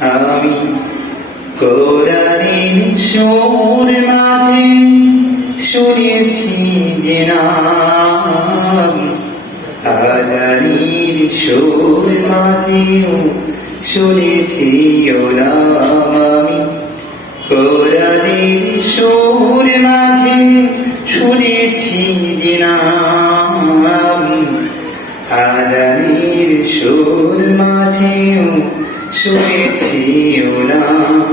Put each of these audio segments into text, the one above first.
আমি কোরআনের সুর মাঝে শুনেছি যে নাম, আজানির সুর মাঝেও শুনেছি ও নাম। আমি কোরআনের সুর মাঝে শুনেছি যে নাম, আজানির সুর মাঝেও শুনেছি ও নাম।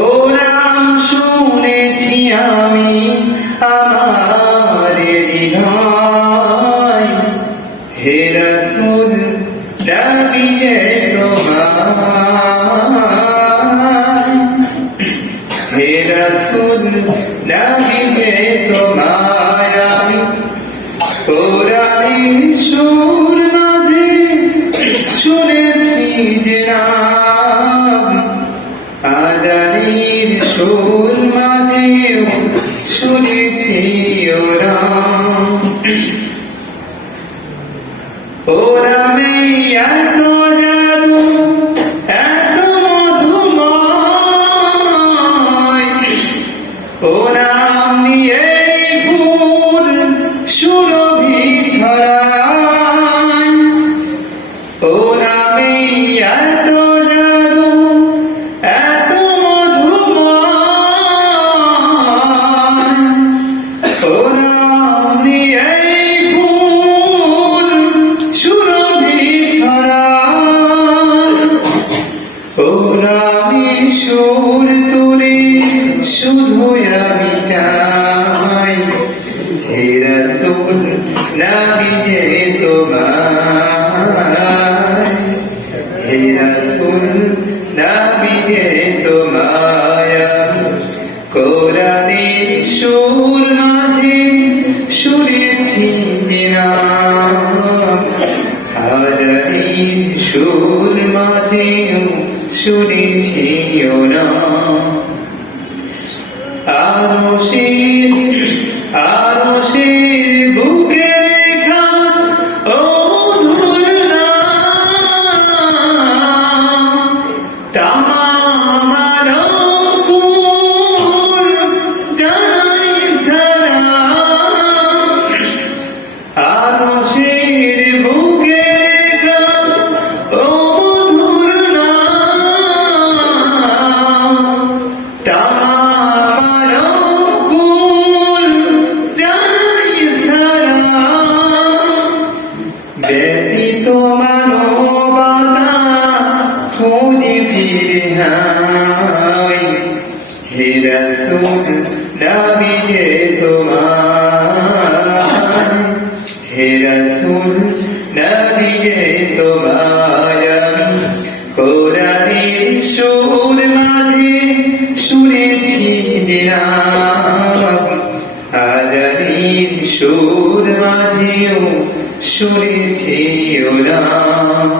ও নাম শুনেছি আমি আমার হৃদয়, হে রাসূল নবী তোমায়, হে রাসূল নবী তোমায় আমি কোরআনের সুর মাঝে শুনেছি যে নাম, আজানির সুর মাঝেও শুনেছি ও নাম। ও নামে এত জাদু এত মধুময়, ও নাম নিয়ে ফুল সুরভি ছড়ায়। ও নামে এত জাদু এত মধুময়, ও নাম নিয়ে ফুল সুরভি ছড়ায়। ও নামে সুর তুলে শুধু আমি চাই, হে রাসূল নবী তোমায়, হে রাসূল নবী তোমায় আমি কোরআনের সুর মাঝে শুনেছি যে নাম, আজানির সুর মাঝেও শুনেছি ও নাম। আরশের বুকে লেখা ও মধুর নাম, তামাম আলমকুল জানাই সালাম। আরশের বুকে লেখা ও মধুর নাম, তামাম আলমকুল জানাই সালাম। ব্যতীত মানবতা খুঁজে ফিরে হাই, হে রাসূল নবী তোমায়, হে রাসূল নবী তোমায় আমি কোরআনের সুর মাঝে শুনেছি যে নাম, আজানির সুর মাঝেও শুনেছি ও নাম।